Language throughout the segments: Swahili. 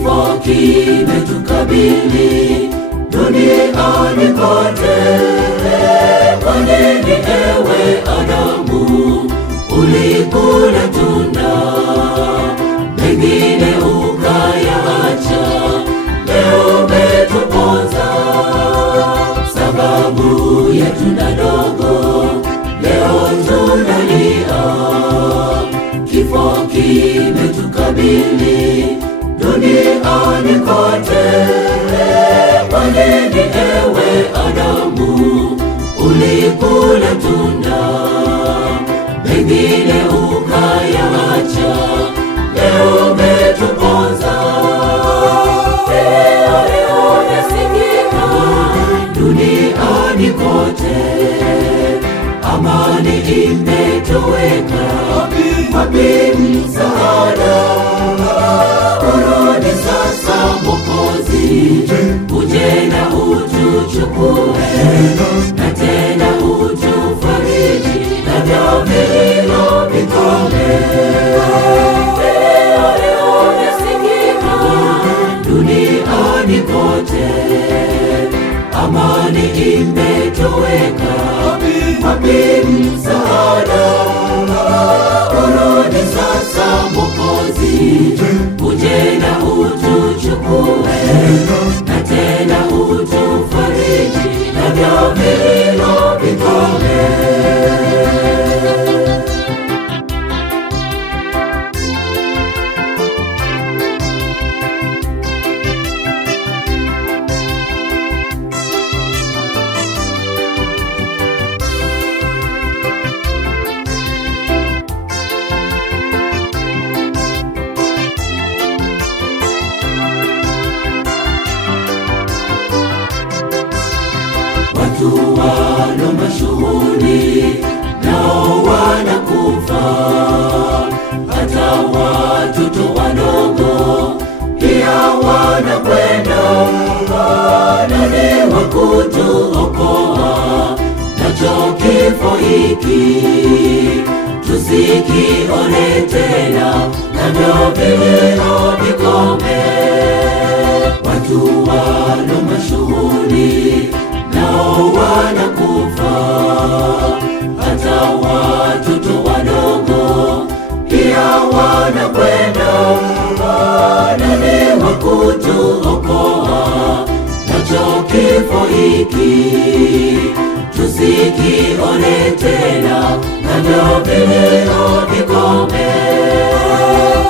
Kifo kimetukabili duniani kote. Kwa nini ewe Adamu ulikula tunda, mengine ukayaacha? Leo umetuponza sababu ya tunda dogo, leo tunalia. Kifo kimetukabili duniani kote. Kwa nini ewe Adamu ulikula tunda, mengine ukayaacha? Leo umetuponza. Leo yasikika duniani kote, amani imetoweka. Wapi msaada? Urudi sasa Mwokozi, uje na utuchukue, na tena utufariji na vilio vikome. Leo yasikika duniani kote, amani imetoweka. Wapi msaada? Urudi sasa Mwokozi, uje na utuchukue, na tena utufariji na vilio vikome. Watu walo mashuhuri nao wanakufa, hata watoto wadogo pia wanakwenda. Nani wa kutuokoa nacho kifo hiki? Tusikione tena navyo vilio vikome. Watu walo mashuhuri nao wanakufa, hata watoto wadogo pia wanakwenda. Nani wa kutuokoa nacho kifo hiki? Tusikione tena navyo vilio vikome.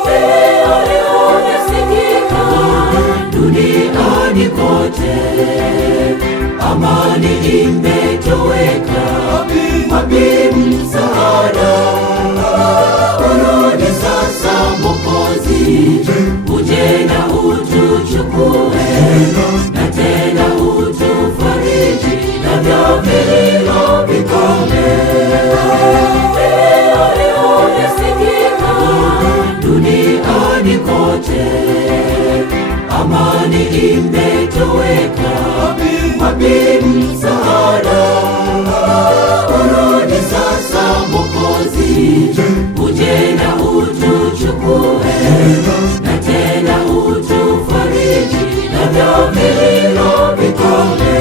Leo yasikika duniani kote, amani imetoweka. Wapi msaada? Urudi sasa Mwokozi, uje na utuchukue, na tena utufariji na vilio vikome. Leo yasikika duniani kote, amani imetoweka. Wapi msaada? Urudi sasa Mwokozi, uje na utuchukue, na tena utufariji na vilio vikome.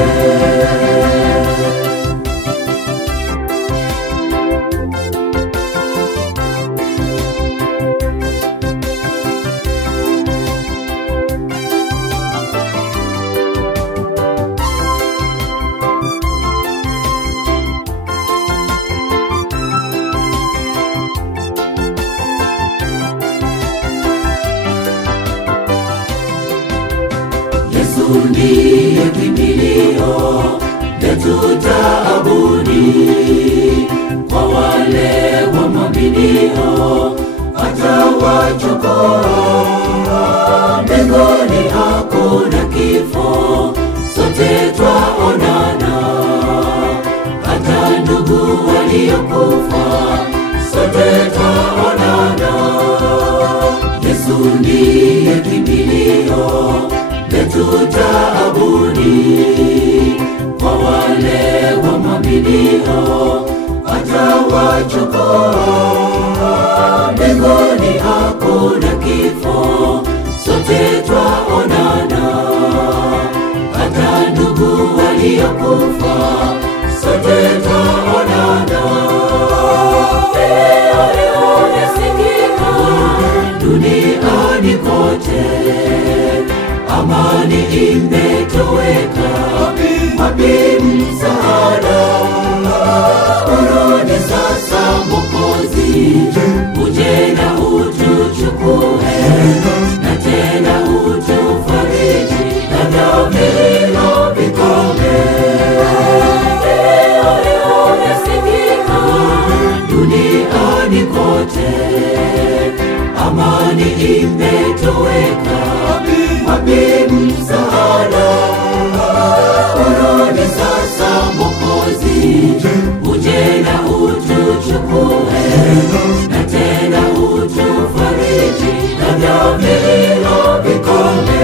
Yesu ndiye kimbilio letu taabuni, kwa wale wamwaminio atawaokoa. Mbinguni hakuna kifo, sote twaonana. Hata ndugu waliokufa, sote twaonana. Yesu ndiye kimbilio letu taabuni, kwa wale wamwaminio atawaokoa. Mbinguni hakuna kifo, sote twaonana. imetoweka, wapi msaada? Urudi sasa Mwokozi, uje na utuchukue, na tena utufariji na vilio vikome. Leo yasikika duniani kote, amani imetoweka, wapi msaada? Urudi sasa Mwokozi, uje na utuchukue, na tena utufariji na vilio vikome.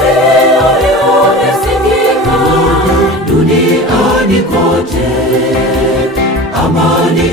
Leo yasikika duniani kote, amani